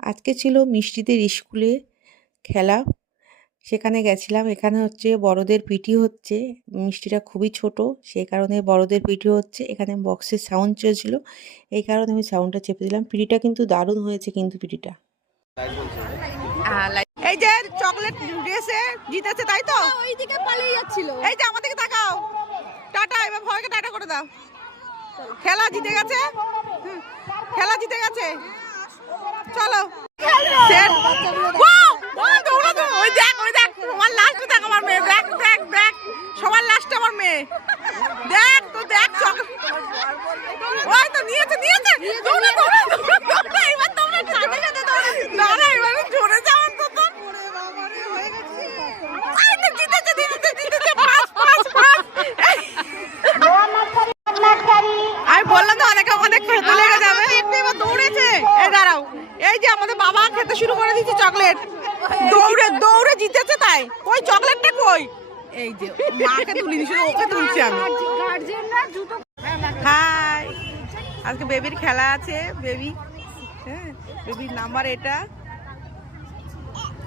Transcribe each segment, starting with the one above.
আজকে ছিল মিষ্টিদের স্কুলে খেলা, সেখানে গেছিলাম। এখানে হচ্ছে বড়দের পিটি হচ্ছে, মিষ্টিটা খুবই ছোট সেই কারণে বড়দের পিটি হচ্ছে। এখানে বক্সের সাউন্ড চলছিল, এই কারণে আমি সাউন্ডটা চেপে দিলাম। পিটিটা কিন্তু দারুণ হয়েছে, কিন্তু পিটিটা এই যে চকলেট ড্রেসে জিতেছে তাই তো, ওইদিকে পালিয়ে যাচ্ছিল। এই যে আমাদেরকে তাকাও, টাটা, এবার ভয়কে টাটা করে দাও। খেলা জিতে গেছে, খেলা জিতে গেছে, চলো। ওই দেখ ওই দেখ, সবার লাস্টে দেখ আমার মেয়ে, দেখ দেখ দেখ, সবার লাস্টে আমার মেয়ে, দেখ তো দেখ, ওই তো নিয়েছে নিয়েছে, দৌড়া দৌড়া দৌড়া, এবার তোমরা সাথে সাথে দৌড়া, না না এবার জোরে যাওয়ার তো তো, এই তো জিতেছে জিতেছে জিতেছে, পাস পাস পাস। আমি বললাম তো অনেকে অনেক খেতে লেগে যাবে, একটু এবার দৌড়েছে। এই দাঁড়াও, এই যে আমাদের বাবা খেতে শুরু করে দিয়েছে চকলেট, দৌড়ে দৌড়ে জিতেছে। তাই ওই চকলেটটা কই, এই যে মাকে তুলি দিছিল, ওকে তুলছি আমি। হাই, আজকে বেবির খেলা আছে। বেবি, হ্যাঁ বেবির নাম্বার এটা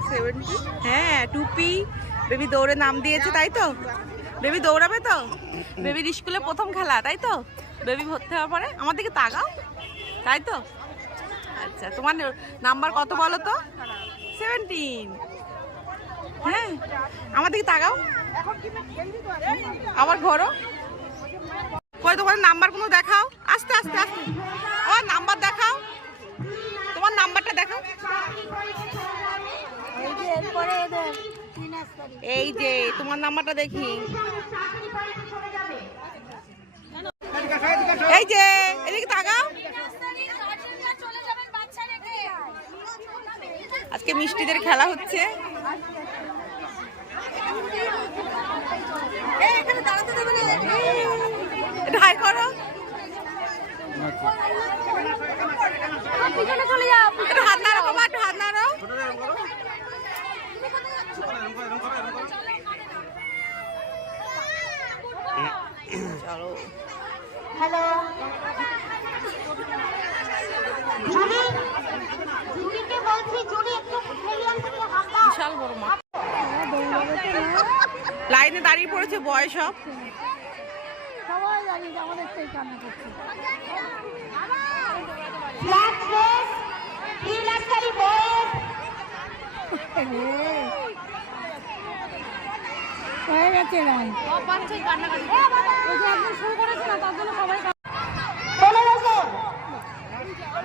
70। হ্যাঁ টুপি, বেবি দৌড়ে নাম দিয়েছে তাই তো। বেবি দৌড়াবে তো, বেবির স্কুলে প্রথম খেলা তাই তো। বেবি ভর্তি হওয়ার পরে আমার দিকে তাকাও, তাই তো। আচ্ছা তোমার নাম্বার কত বলো তো? 17। হ্যাঁ আমার দিকে তাকাও, আবার ঘোরো। কই তোমার নাম্বার গুলো দেখাও, আস্তে আস্তে আস্তে, আমার নাম্বার দেখাও, তোমার নাম্বারটা দেখাও। এই যে তোমার নাম্বারটা দেখি, এই যে এদিকে তাকাও। আজকে মিষ্টিদের খেলা হচ্ছে। হাই করো, হাত নাড়ো বাবা, একটু হাত নাড়ো। চলো, হ্যালো জুলি, জুলিকে বলছি, জুলি একটু স্টেডিয়াম থেকে হাঁটা। বিশাল বড় মাঠ, লাইনে দাঁড়িয়ে পড়েছে বয়স সব, সবাই জানি আমাদের সেই কান্না করছে। ফ্ল্যাগ রেস, রিলাক্সারি বয়েস হয়ে গেছে রান, বাচ্চাই কান্না করে। ওই যে একদম শুরু করেছে না, তার জন্য সবাই চলে গেছে।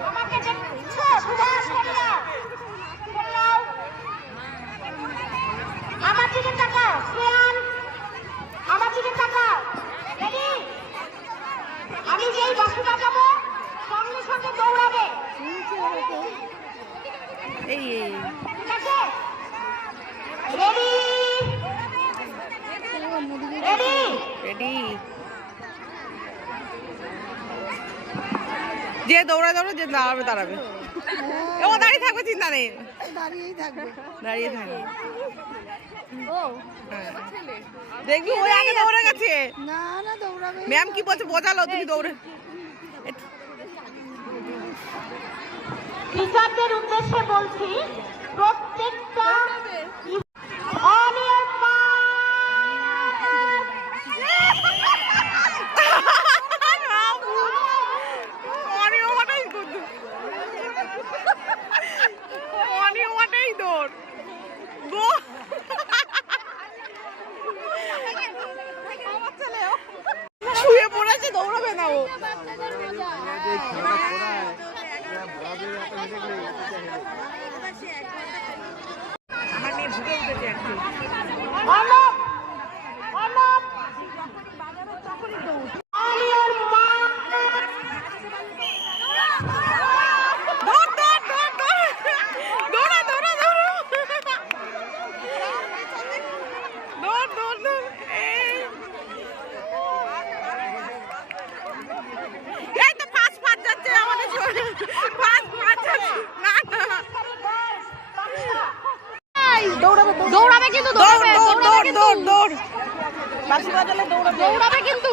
আমাকে দেখছো সুভাষ কন্যা, আমার দিকে তাকাও শ্রেয়ান, আমার দিকে তাকাও। রেডি, আমি যেই বাসু বাজাবো সঙ্গে সঙ্গে দৌড়াবে, এই ঠিক আছে? Ready ready ready. যে দৌড়া দৌড়া, যে দাঁড়াবে দাঁড়াবে, ও দাঁড়িয়ে থাকবে, চিন্তা নেই, দাঁড়িয়েই থাকবে। দাঁড়িয়ে থাকবে। ও হ্যাঁ দেখবি ওই আগে দৌড়ে গেছে। না না দৌড়াবে। ম্যাম কি বলছে বোঝালো, তুমি দৌড়ে। টিচারদের উদ্দেশ্যে বলছি, প্রত্যেকটা অন ইওর শুয়ে পড়েছে, দৌড়াবে না ও। আমার মেয়ে ভুলে উঠেছে একটু। অনব অনব অন ইওর মা। দৌড় দৌড় দৌড় দৌড়, দৌড়া দৌড়া দৌড়, দৌড় দৌড় দৌড়। এই তো ফাস্ট ফাস্ট যাচ্ছে আমাদের, ফাস্ট ফাস্ট যাচ্ছে। না না দৌড়াবে কিন্তু, দৌড় দৌড়াবে দৌড় দৌড় দৌড় দৌড়, বাঁশি বাজালে দৌড়াবে, দৌড়াবে কিন্তু।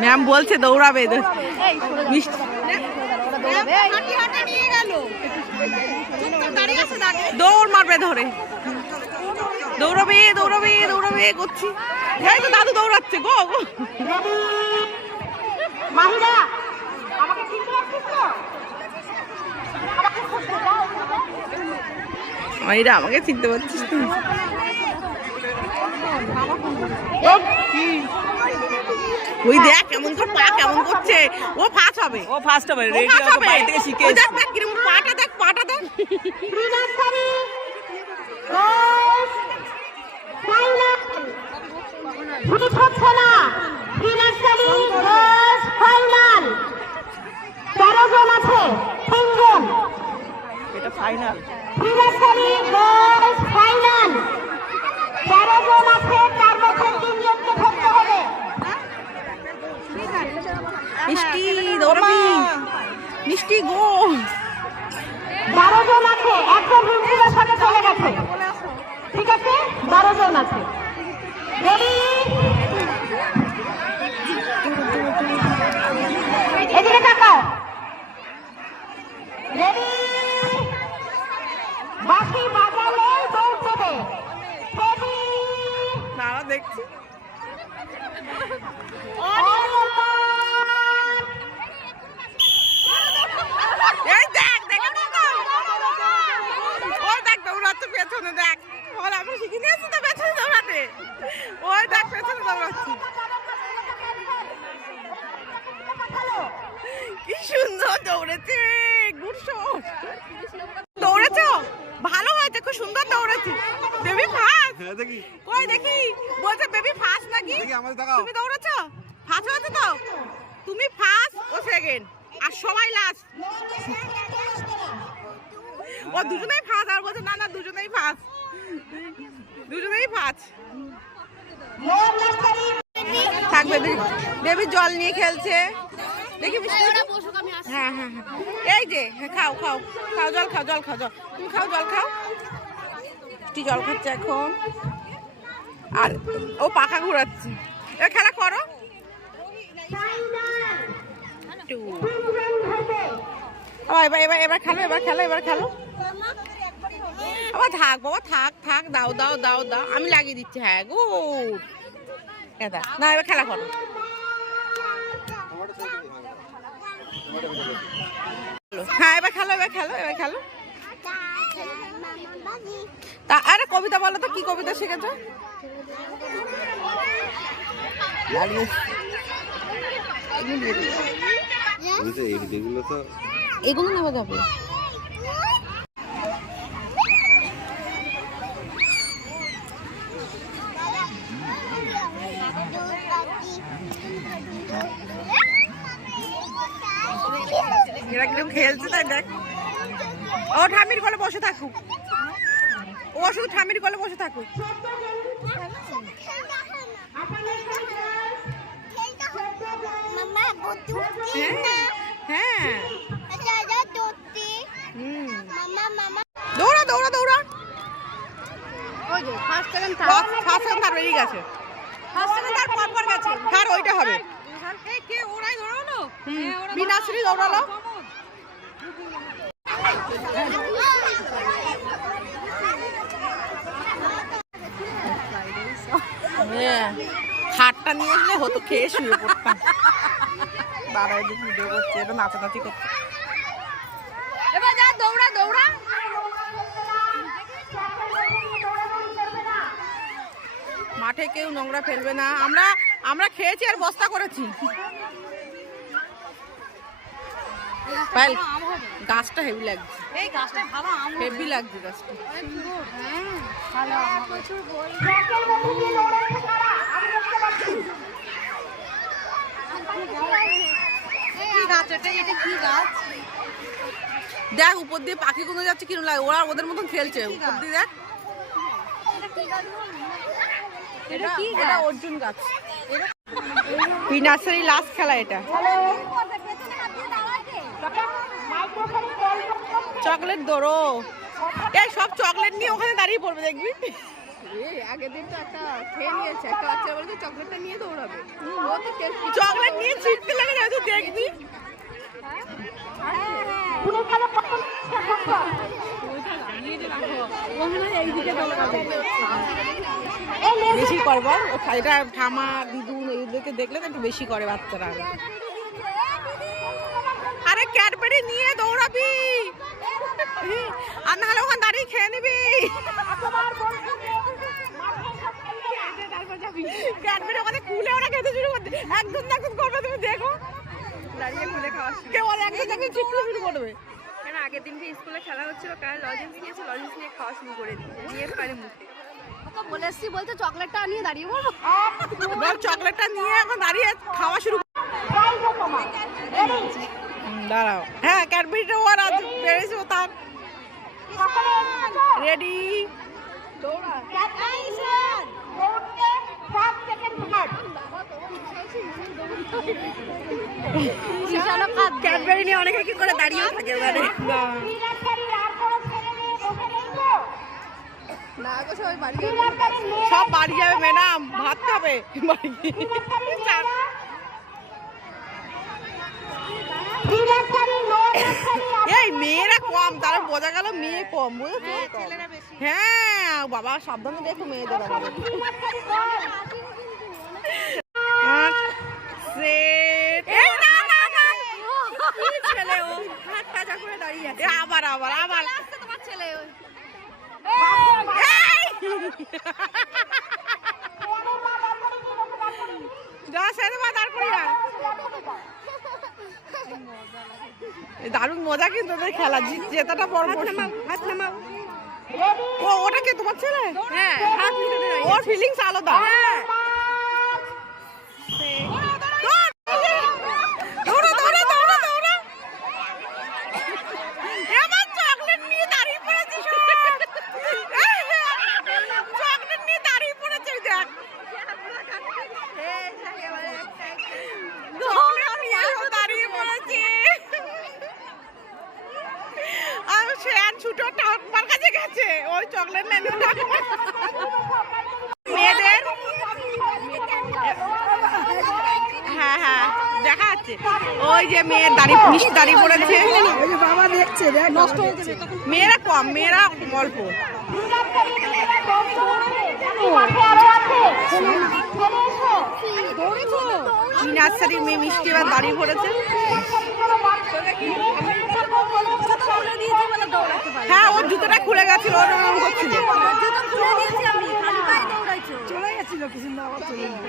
ম্যাম বলছে দৌড়াবে। এই মিষ্টি দৌড়াবে। হাঁটি হাঁটি নিয়ে গেল। দৌড় মারবে ধরে। দৌড়াবে দৌড়াবে দৌড়াবে করছি। এই তো দাদু দৌড়াচ্ছে, গো গো। মাহিরা আমাকে চিনতে পারছিস তো? মাইরা আমাকে চিনতে পারছিস তুই? ওই দেখ কেমন করে পা কেমন করছে। ও ফার্স্ট হবে, ও ফার্স্ট হবে, ও রেডি ফার্স্ট হবে। বাইরে থেকে শিখে ওই দেখ দেখ কিরকম পাটা দেখ, পাটা দেখ। প্রিনার্সারি গার্লস ফাইনাল ভুল হচ্ছে না। প্রিনার্সারি গার্লস ফাইনাল 13 জন আছে, 3 জন। এটা ফাইনাল। প্রিনার্সারি গার্লস ফাইনাল 13 জন আছে, তার মধ্যে 3 জনকে ধরতে হবে। মিষ্টি দৌড়াবি, মিষ্টি গো। 12 জন আছে, একজন রিঙ্কুদের সাথে চলে গেছে। ঠিক আছে, 12 জন আছে। রেডি? এদিকে তাকাও। রেডি? বাঁশি বাজালে দৌড় দেবে। রেডি? দাঁড়া দেখছি। এই দেখ দেখ ওই দেখ দৌড়াচ্ছে পেছনে, দেখ বল আমরা শিখে নিয়েছি তো পেছনে দৌড়াতে। ওই দেখ পেছনে দৌড়াচ্ছে, কি সুন্দর দৌড়েছে। গুড শট, দৌড়েছ ভালো হয়েছে, খুব সুন্দর দৌড়েছি। বেবি ফার্স্ট, দেখি কই দেখি, বলছে বেবি ফার্স্ট নাকি? আমাদের দেখাও। তুমি দৌড়েছো ফার্স্ট হয়েছে তো? তুমি ফার্স্ট, ও সেকেন্ড, আর সবাই লাস্ট। ও দুজনেই ফার্স্ট, আর বলছে না না দুজনেই ফার্স্ট, দুজনেই ফার্স্ট। থাকবে বেবি জল নিয়ে খেলছে, দেখি মিষ্টি। হ্যাঁ হ্যাঁ হ্যাঁ, এই যে হ্যাঁ, খাও খাও খাও, জল খাও, জল খাও, জল তুমি খাও, জল খাও। মিষ্টি জল খাচ্ছে এখন, আর ও পাখা ঘুরাচ্ছে। এবার খেলা করো। এবার এবার এবার খেলো, এবার খেলো, এবার খেলো। আবার থাক বাবা, থাক থাক, দাও দাও দাও দাও, আমি লাগিয়ে দিচ্ছি। হ্যাঁ গুড, না এবার খেলা করো। হ্যাঁ এবার খেলো, এবার খেলো, এবার খেলো। তা আরে কবিতা বলো তো, কি কবিতা শিখেছো? এগুলো নেওয়া যাবে। এরা কিরকম খেলছে তাই দেখ। ও ঠামির কোলে বসে থাকুক, ও শুধু ঠামির কোলে বসে থাকুক। হ্যাঁ দৌড়া দৌড়া দৌড়া। ফার্স্ট সেকেন্ড থার্ড বেরিয়ে গেছে, ফার্স্ট সেকেন্ড থার্ড পর পর গেছে। থার্ড ওইটা হবে। কে ওরাই দৌড়ালো, বিনাশ্রী দৌড়ালো। খাটটা নিয়ে এসলে হতো, খেয়ে শুয়ে পড়তাম। দাদা এদিকে ভিডিও করছে, এটা নাচানাচি করছে। এবার যা দৌড়া দৌড়া। মাঠে কেউ নোংরা ফেলবে না, আমরা আমরা খেয়েছি আর বস্তা করেছি। গাছটা হেভি লাগছে, এই গাছটা ভালো আম হেভি লাগছে গাছটা। দেখ উপর দিয়ে পাখি গুলো যাচ্ছে, কিরম লাগে, ওরা ওদের মতন খেলছে উপর দিয়ে। দেখ এটা অর্জুন গাছ, নার্সারি লাস্ট খেলা এটা। চকলেট দৌড়ো, এই সব চকলেট নিয়ে ওখানে দাঁড়িয়ে পড়বে দেখবি। আগের দিন তো একটা খেয়ে নিয়েছে, একটা বাচ্চা বলেছে চকলেটটা নিয়ে দৌড়াবে, চকলেট নিয়ে ছিটতে লাগে না, তুই দেখবি। বেশি করে বল, এটা ঠামা দিদুন এদেরকে দেখলে তো একটু বেশি করে বাচ্চারা। আরে ক্যাডবেরি নিয়ে দৌড়াবি, আর নাহলে ওখানে দাঁড়িয়ে খেয়ে নিবি। ক্যাডবেরি ওখানে খুলে ওরা খেতে শুরু করতে, একজন না একজন করবে, তুমি দেখো দাঁড়িয়ে খুলে খাওয়া কেউ একজন একজন চিৎকার শুরু করবে। কেন আগের দিনকে স্কুলে খেলা হচ্ছিল, কারণ লজেন্স নিয়েছে, লজেন্স নিয়ে খাওয়া শুরু করে দিয়েছে, নিয়ে পারে মুখে। তো বলে এসছি বলতে চকলেটটা নিয়ে দাঁড়িয়ে বলবো। বল চকলেটটা নিয়ে এখন দাঁড়িয়ে খাওয়া শুরু। দাঁড়াও, হ্যাঁ ক্যাডবেরিটা ওর আজ পেরেছে ও তার। রেডি, ক্যাডবেরি নিয়ে অনেকে কি করে দাঁড়িয়ে থাকে ওখানে। সব বাড়ি যাবে ম্যাডাম, ভাত খাবে বাড়ি। এই মেয়েরা কম, তারা বোঝা গেল মেয়ে কম, বুঝেছো? হ্যাঁ বাবা সাবধানে দেখো মেয়েদের। আবার আবার আবার তোমার ছেলে যা সেরে বা তারপরে দারুণ মজা কিন্তু ওদের খেলা, জেতাটা বড়। ও ওটা কে তোমার ছেলে? হ্যাঁ, হাত তুলে ওর ফিলিংস আলাদা। দৌড়া দৌড়া দৌড়া দৌড়া, এবার চকলেট নিয়ে দাঁড়িয়ে পড়েছিস, চকলেট নিয়ে দাঁড়িয়ে পড়েছে, দেখ দাঁড়িয়ে পড়েছে। আর সে ছুটো ঠাকুমার কাছে গেছে, ওই চকলেট নেই মেয়েদের। হ্যাঁ হ্যাঁ দেখা যাচ্ছে, ওই যে মেয়ের দাঁড়িয়ে মিষ্টি দাঁড়িয়ে পড়েছে। বাবা দেখছে, দেখ নষ্ট হচ্ছে। মেয়েরা কম, মেয়েরা অল্প। নার্সারির মেয়ে মিষ্টি এবার দাঁড়িয়ে পড়েছে। হ্যাঁ ওর জুতোটা খুলে গেছিল, ওর এরকম করছিল। চলে গেছিল কিছু না, আবার চলে গেল।